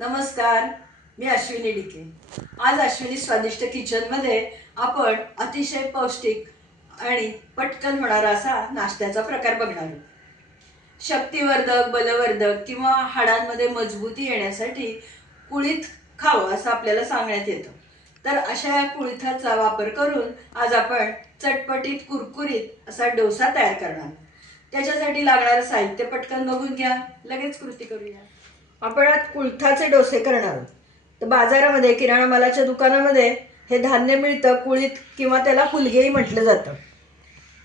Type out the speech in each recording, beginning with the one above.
नमस्कार, मी अश्विनी डिके। आज अश्विनी स्वादिष्ट किचनमध्ये आपण अतिशय पौष्टिक आणि पटकन होणारा असा नाश्त्याचा प्रकार बघणार आहोत। शक्तिवर्धक, बलवर्धक किंवा हाडांमध्ये मजबूती येण्यासाठी कुळीथ खावं असं आपल्याला सांगण्यात येतं। तर अशा या कुळीथाचा वापर करून आज आपण चटपटीत कुरकुरीत असा डोसा तयार करणार आहोत। त्याच्यासाठी लागणारं साहित्य पटकन बघून घ्या, लगेच कृती करूया। आपण आज कुळथाचे डोसे करणार आहोत। तर बाजारामध्ये किराणा मालाच्या दुकानामध्ये हे धान्य मिळतं, कुळीथ किंवा त्याला हुलगेही म्हटलं जातं।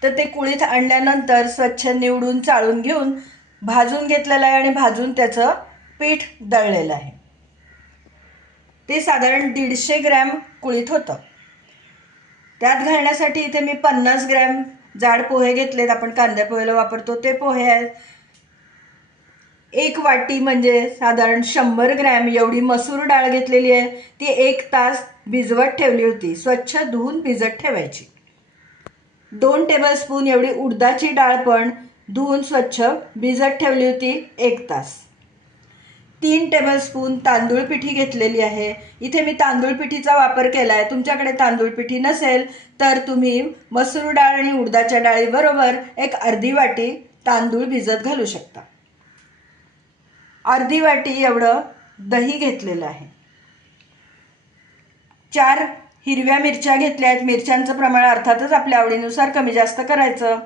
तर ते कुळीथ आणल्यानंतर स्वच्छ निवडून चाळून घेऊन भाजून घेतलेलं आहे आणि भाजून त्याचं पीठ दळलेलं आहे। ते साधारण 150 ग्रॅम कुळीथ होतं। त्यात घालण्यासाठी इथे मी 50 ग्रॅम जाड पोहे घेतलेत, आपण कांद्या पोहेला वापरतो ते पोहे आहेत। 1 वाटी म्हणजे साधारण 100 ग्रॅम एवढी मसूर डाळ घेतलेली आहे, ती 1 तास भिजवत ठेवली होती, स्वच्छ धुवून भिजत ठेवायची। 2 टेबलस्पून एवढी उडदाची डाळ पण धुवून स्वच्छ भिजत ठेवली होती 1 तास। 3 टेबलस्पून तांदूळ पिठी घेतलेली आहे, इथे मी तांदूळ पिठीचा वापर केला आहे। तुमच्याकडे तांदूळ पिठी नसेल तर तुम्ही मसूर डाळ आणि उडदाच्या डाळीबरोबर एक अर्धी वाटी तांदूळ भिजत घालू शकता। अर्धी वाटी एवढं दही घेतलेलं आहे। 4 हिरव्या मिरच्या घेतल्या आहेत, मिरच्यांचं प्रमाण अर्थातच आपल्या आवडीनुसार कमी जास्त करायचं।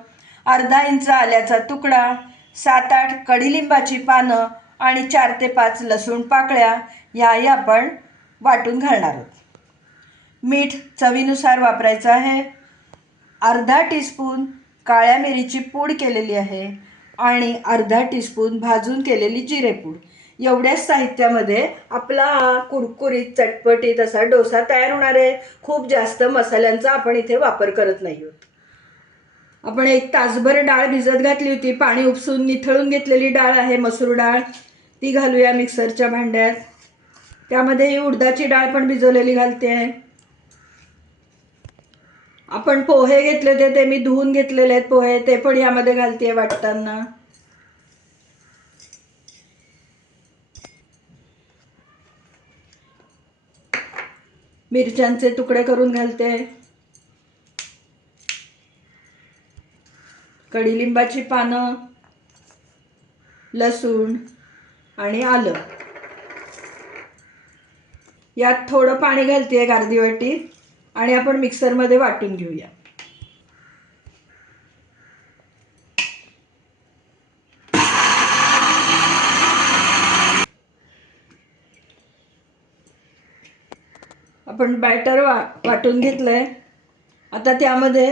अर्धा इंच आल्याचा तुकडा, 7-8 कडीलिंबाची पानं आणि 4 ते 5 लसूण पाकळ्या ह्याही आपण वाटून घालणार आहोत। मीठ चवीनुसार वापरायचं आहे। अर्धा टीस्पून काळ्या मिरीची पूड केलेली आहे आणि अर्धा टीस्पून भाजून केलेली जिरेपूड। एवढ्याच साहित्यामध्ये आपला कुरकुरीत चटपटीत असा डोसा तयार होणार आहे। खूप जास्त मसाल्यांचा आपण इथे वापर करत नाही आहोत। आपण 1 तासभर डाळ भिजत घातली होती, पाणी उपसून निथळून घेतलेली डाळ आहे मसूर डाळ, ती घालूया मिक्सरच्या भांड्यात। त्यामध्ये ही उडदाची डाळ पण भिजवलेली घालते आहे। आपण पोहे घेतले होते, ते मी धुवून घेतलेले आहेत पोहे, ते पण यामध्ये घालते वाटताना। मिरच्यांचे तुकडे करून घालते, कडीलिंबाची पानं, लसूण आणि आलं। यात थोडं पाणी घालते, एक अर्धी वाटी, आणि आपण मिक्सरमध्ये वाटून घेऊया। आपण बॅटर वाटून घेतलंय। आता त्यामध्ये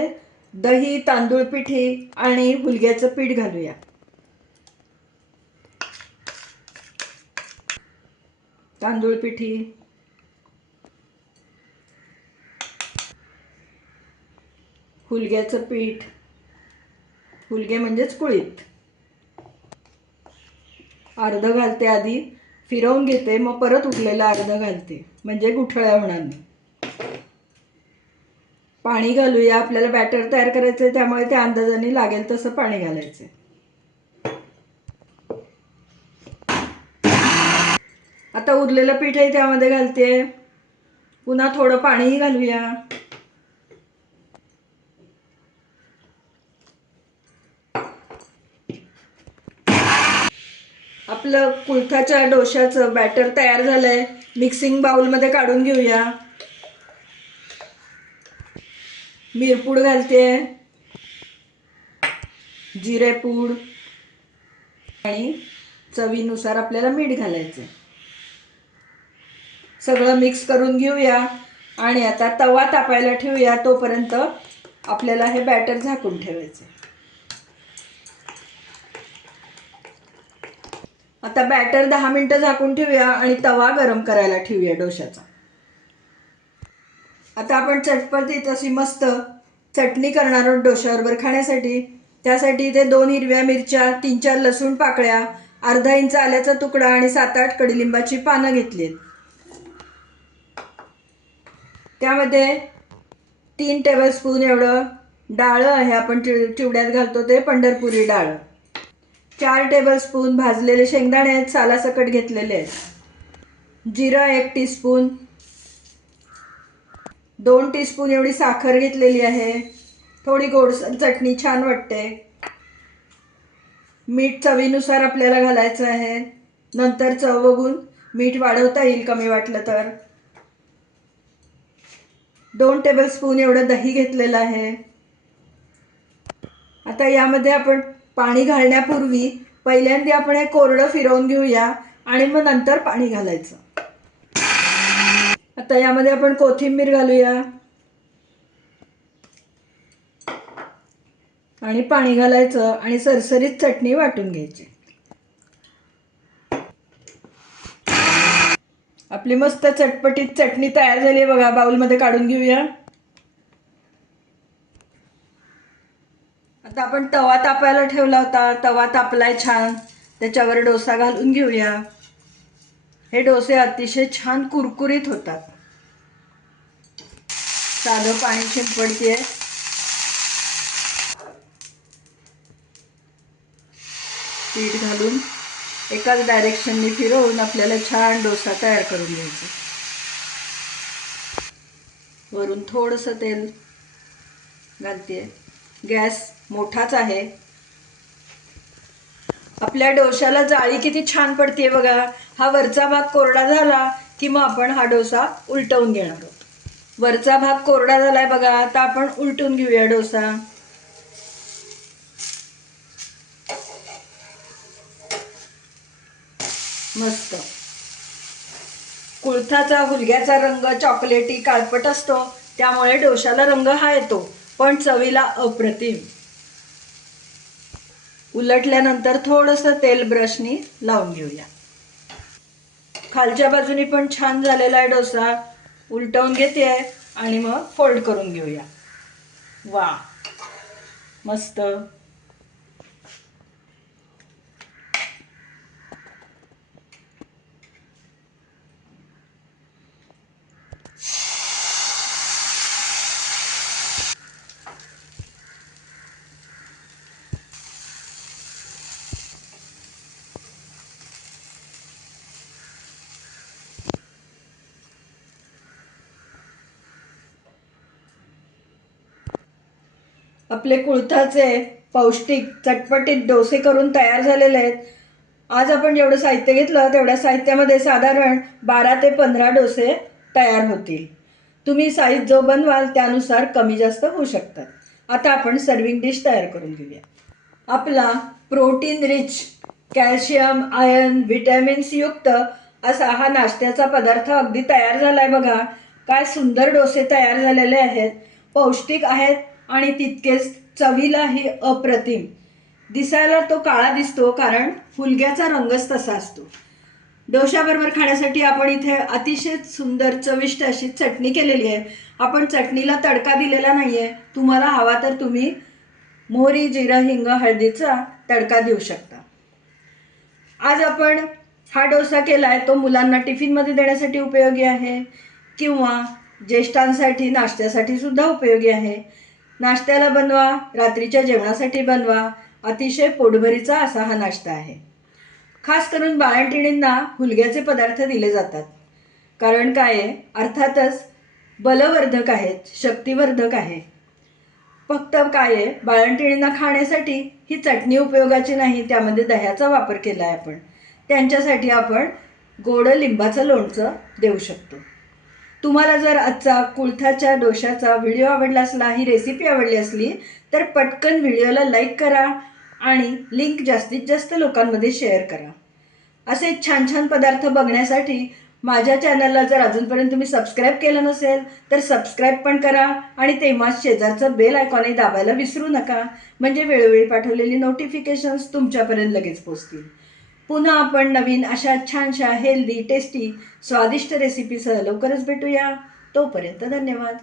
दही, तांदूळ पिठी आणि हुलग्याचं पीठ घालूया। तांदूळ पिठी, हुलग्याचं पीठ, हुलगे म्हणजेच कुळीथ, अर्ध घालते, आधी फिरवून घेते, मग परत उरलेलं अर्ध घालते, म्हणजे गुठळ्या होणार नाही। पाणी घालूया, आपल्याला बॅटर तयार करायचं आहे त्यामुळे त्या अंदाजाने लागेल तसं पाणी घालायचं। आता उरलेलं पीठही त्यामध्ये घालते, पुन्हा थोडं पाणीही घालूया। आपलं कुळथाच्या डोश्याचं बॅटर तयार झालंय, मिक्सिंग बाउलमध्ये काढून घेऊया। मिरपूड घालते, जिरेपूड आणि चवीनुसार आपल्याला मीठ घालायचं। सगळं मिक्स करून घेऊया आणि आता तवा तापायला ठेवूया, तोपर्यंत आपल्याला हे बॅटर झाकून ठेवायचं। आता बॅटर 10 मिनिटं झाकून ठेवूया आणि तवा गरम करायला ठेवूया डोशाचा। आता आपण चटपटीत अशी मस्त चटणी करणार आहोत डोश्याबरोबर खाण्यासाठी। त्यासाठी इथे 2 हिरव्या मिरच्या, 3-4 लसूण पाकळ्या, अर्धा इंच आल्याचा तुकडा आणि 7-8 कडीलिंबाची पानं घेतलीत। त्यामध्ये 3 टेबलस्पून एवढं डाळ आहे, आपण चिवड्यात घालतो ते पंढरपुरी डाळ। 4 टेबलस्पून भाजलेले शेंगदाणे आहेत, सालासकट घेतलेले आहेत। जिरा 1 टीस्पून, 2 टीस्पून एवढी साखर घेतलेली आहे. थोडी गोडसर चटणी छान वाटते. मीठ चवीनुसार आपल्याला घालायचं आहे. नंतर चव बघून मीठ वाढवता येईल कमी वाटलं तर. 2 टेबलस्पून एवढं दही घेतलेलं आहे. आता यामध्ये आपण पाणी घालण्यापूर्वी पहिल्यांदा आपण हे कोरडं फिरवून घेऊया आणि मग नंतर पाणी घालायचं. आता यामध्ये आपण कोथिंबीर घालूया आणि पाणी घालायचं आणि सरसरीत चटणी वाटून घ्यायची. आपली मस्त चटपटीत चटणी तयार झाली आहे बघा. बाउलमध्ये काढून घेऊया. आता आपण तवा तापायला ठेवला होता. तवा तापलाय छान. त्याच्यावर डोसा घालून घेऊया. हे डोसे अतिशय छान कुरकुरीत होतात. साधं पाणी शिंपडते. पीठ घालून एकाच डायरेक्शनने फिरवून आपल्याला छान डोसा तयार करून घ्यायचा. वरून थोडंसं तेल घालते. गॅस मोठाच आहे. आपल्या डोशाला जाळी किती छान पडते बघा. हा वरचा भाग कोरडा झाला की मग आपण हा डोसा उलटवून घेणार आहोत. वरचा भाग कोरडा झालाय बघा. आता आपण उलटून घेऊया डोसा. मस्त. कुळथाचा हुलग्याचा रंग चॉकलेटी काळपट असतो, त्यामुळे डोशाला रंग हा येतो, पण चवीला अप्रतिम. उलटल्यानंतर थोडंसं तेल ब्रशनी लावून घेऊया. खालच्या बाजूनी पण छान झालेला आहे डोसा. उलटवून घेते आणि मग फोल्ड करून घेऊया. वा, मस्त. आपले कुळथाचे पौष्टिक चटपटीत डोसे करून तयार झालेले आहेत. आज आपण जेवढं साहित्य घेतलं तेवढ्या साहित्यामध्ये साधारण 12 ते 15 डोसे तयार होतील. तुम्ही साईज जो बनवाल त्यानुसार कमी जास्त होऊ शकतात. आता आपण सर्विंग डिश तयार करून घेऊया. आपला protein rich, calcium, iron, vitamins युक्त असा हा नाश्त्याचा पदार्थ अगदी तयार झालाय बघा. काय सुंदर डोसे तयार झालेले आहेत. पौष्टिक आहेत आणि तितकेच चवीलाही अप्रतिम. दिसायला तो काळा दिसतो कारण हुलग्याचा रंगच तसा असतो. डोशाबरोबर खाण्यासाठी आपण इथे अतिशय सुंदर चविष्ट अशी चटणी केलेली आहे. आपण चटणीला तडका दिलेला नाहीये. तुम्हाला हवा तर तुम्ही मोहरी, जिरा, हिंग, हळदीचा तडका देऊ शकता. आज आपण हा डोसा केलाय तो मुलांना टिफिनमध्ये देण्यासाठी उपयोगी आहे किंवा ज्येष्ठांसाठी नाश्त्यासाठी सुद्धा उपयोगी आहे. नाश्त्याला बनवा, रात्रीच्या जेवणासाठी बनवा. अतिशय पोटभरीचा असा हा नाश्ता आहे. खास करून बाळंतिणींना हुलग्याचे पदार्थ दिले जातात. कारण काय आहे, अर्थातच बलवर्धक आहेत, शक्तिवर्धक आहे. फक्त काय आहे, बाळंतिणींना खाण्यासाठी ही चटणी उपयोगाची नाही, त्यामध्ये दह्याचा वापर केला आहे आपण. त्यांच्यासाठी आपण गोड लिंबाचं लोणचं देऊ शकतो. तुम्हाला जर आजचा कुळथाच्या डोशाचा व्हिडिओ आवडला असला, ही रेसिपी आवडली असली तर पटकन व्हिडिओला लाईक करा आणि लिंक जास्तीत जास्त लोकांमध्ये शेअर करा. असे छान छान पदार्थ बघण्यासाठी माझ्या चॅनलला जर अजूनपर्यंत तुम्ही सबस्क्राईब केलं नसेल तर सबस्क्राईब पण करा आणि तेव्हाच शेजारचं बेल आयकॉनही दाबायला विसरू नका, म्हणजे वेळोवेळी पाठवलेली नोटिफिकेशन्स तुमच्यापर्यंत लगेच पोहोचतील. पुन्हा आपण नवीन अशा छानशा हेल्दी, टेस्टी, स्वादिष्ट रेसिपीसह लवकरच भेटूया. तोपर्यंत धन्यवाद.